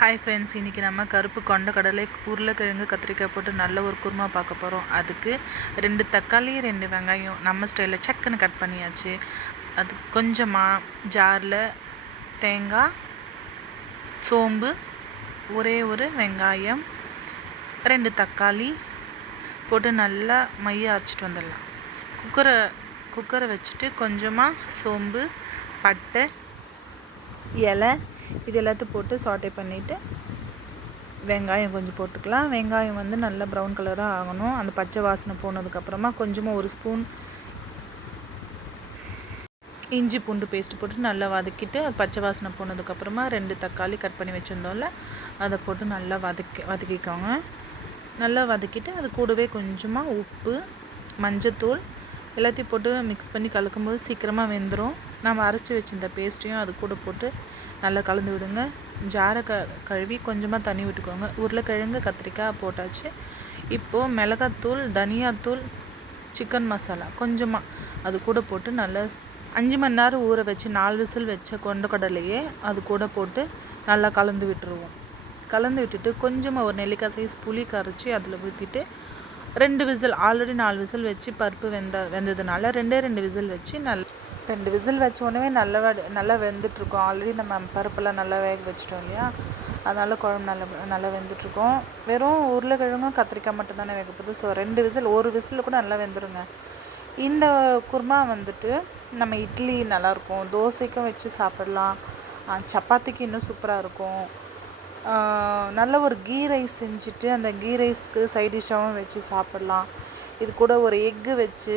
Hi friends, இன்றைக்கி நம்ம கருப்பு கொண்ட கடலை உருளைக்கிழங்கு கத்திரிக்காய் போட்டு நல்ல ஒரு குருமா பார்க்க போகிறோம். அதுக்கு 2 தக்காளி 2 வெங்காயம் நம்ம ஸ்டைலில் சக்குன்னு கட் பண்ணியாச்சு. அது கொஞ்சமாக ஜாரில் தேங்காய், சோம்பு, ஒரே ஒரு வெங்காயம், 2 தக்காளி போட்டு நல்லா மைய அரைச்சிட்டு வந்துடலாம். குக்கரை வச்சுட்டு கொஞ்சமாக சோம்பு, பட்டை, இலை இது எல்லாத்தையும் போட்டு சாட்டே பண்ணிவிட்டு வெங்காயம் கொஞ்சம் போட்டுக்கலாம். வெங்காயம் வந்து நல்லா ப்ரௌன் கலராக ஆகணும். அந்த பச்சை வாசனை போனதுக்கப்புறமா கொஞ்சமாக 1 ஸ்பூன் இஞ்சி பூண்டு பேஸ்ட்டு போட்டு நல்லா வதக்கிட்டு அது பச்சை வாசனை போனதுக்கப்புறமா 2 தக்காளி கட் பண்ணி வச்சுருந்தோம்ல அதை போட்டு நல்லா வதக்கிக்கோங்க. நல்லா வதக்கிட்டு அது கூடவே கொஞ்சமாக உப்பு, மஞ்சத்தூள் எல்லாத்தையும் போட்டு மிக்ஸ் பண்ணி கலக்கும்போது சீக்கிரமாக வெந்துடும். நம்ம அரைச்சி வச்சுருந்த பேஸ்ட்டையும் அது கூட போட்டு நல்லா கலந்து விடுங்க. ஜாரை கழுவி கொஞ்சமாக தண்ணி விட்டுக்கோங்க. உருளைக்கிழங்கு கத்திரிக்காய் போட்டாச்சு. இப்போது மிளகாத்தூள், தனியாத்தூள், சிக்கன் மசாலா கொஞ்சமாக அது கூட போட்டு நல்லா 5 மணி நேரம் ஊற வச்சு 4 விசில் வச்ச கொண்டக்கடலையே அது கூட போட்டு நல்லா கலந்து விட்டுருவோம். கலந்து விட்டுட்டு கொஞ்சமாக ஒரு நெல்லிக்காய் சைஸ் புளி கரைச்சி அதில் ஊற்றிட்டு 2 விசில், ஆல்ரெடி 4 விசில் வச்சு பருப்பு வெந்ததுனால 2 விசில் வச்சு 2 விசில் வச்ச உடனே நல்லா வெந்துட்டுருக்கோம். ஆல்ரெடி நம்ம பருப்பெல்லாம் நல்லா வேக வச்சிட்டோம் இல்லையா, அதனால் குழம்பு நல்லா வெந்துட்டுருக்கோம். வெறும் உருளைக்கிழங்கும் கத்திரிக்காய் மட்டும் தானே வேக போகுது. ஸோ 2 விசில், ஒரு விசில் கூட நல்லா வெந்துடுங்க. இந்த குருமா வந்துட்டு நம்ம இட்லி நல்லாயிருக்கும், தோசைக்கும் வச்சு சாப்பிடலாம், சப்பாத்திக்கு இன்னும் சூப்பராக இருக்கும். நல்ல ஒரு கீ ரைஸ் செஞ்சுட்டு அந்த கீ ரைஸ்க்கு சைட் டிஷ்ஷாகவும் வச்சு சாப்பிட்லாம். இது கூட ஒரு எக்கு வச்சு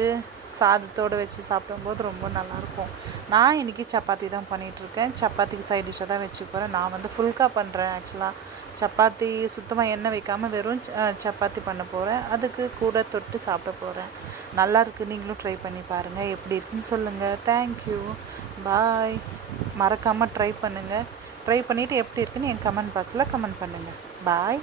சாதத்தோடு வச்சு சாப்பிடும்போது ரொம்ப நல்லாயிருக்கும். நான் இன்றைக்கி சப்பாத்தி தான் பண்ணிகிட்ருக்கேன். சப்பாத்திக்கு சைட் டிஷ்ஷாக தான் வச்சு போகிறேன். நான் வந்து ஃபுல்கா பண்ணுறேன். ஆக்சுவலாக சப்பாத்தி சுத்தமாக எண்ணெய் வைக்காமல் வெறும் சப்பாத்தி பண்ண போகிறேன். அதுக்கு கூட தொட்டு சாப்பிட போகிறேன். நல்லாயிருக்கு. நீங்களும் ட்ரை பண்ணி பாருங்கள். எப்படி இருக்குன்னு சொல்லுங்கள். தேங்க்யூ, பாய். மறக்காமல் ட்ரை பண்ணுங்கள். ட்ரை பண்ணிவிட்டு எப்படி இருக்குன்னு என் கமெண்ட் பாக்ஸில் கமெண்ட் பண்ணுங்கள். பாய்.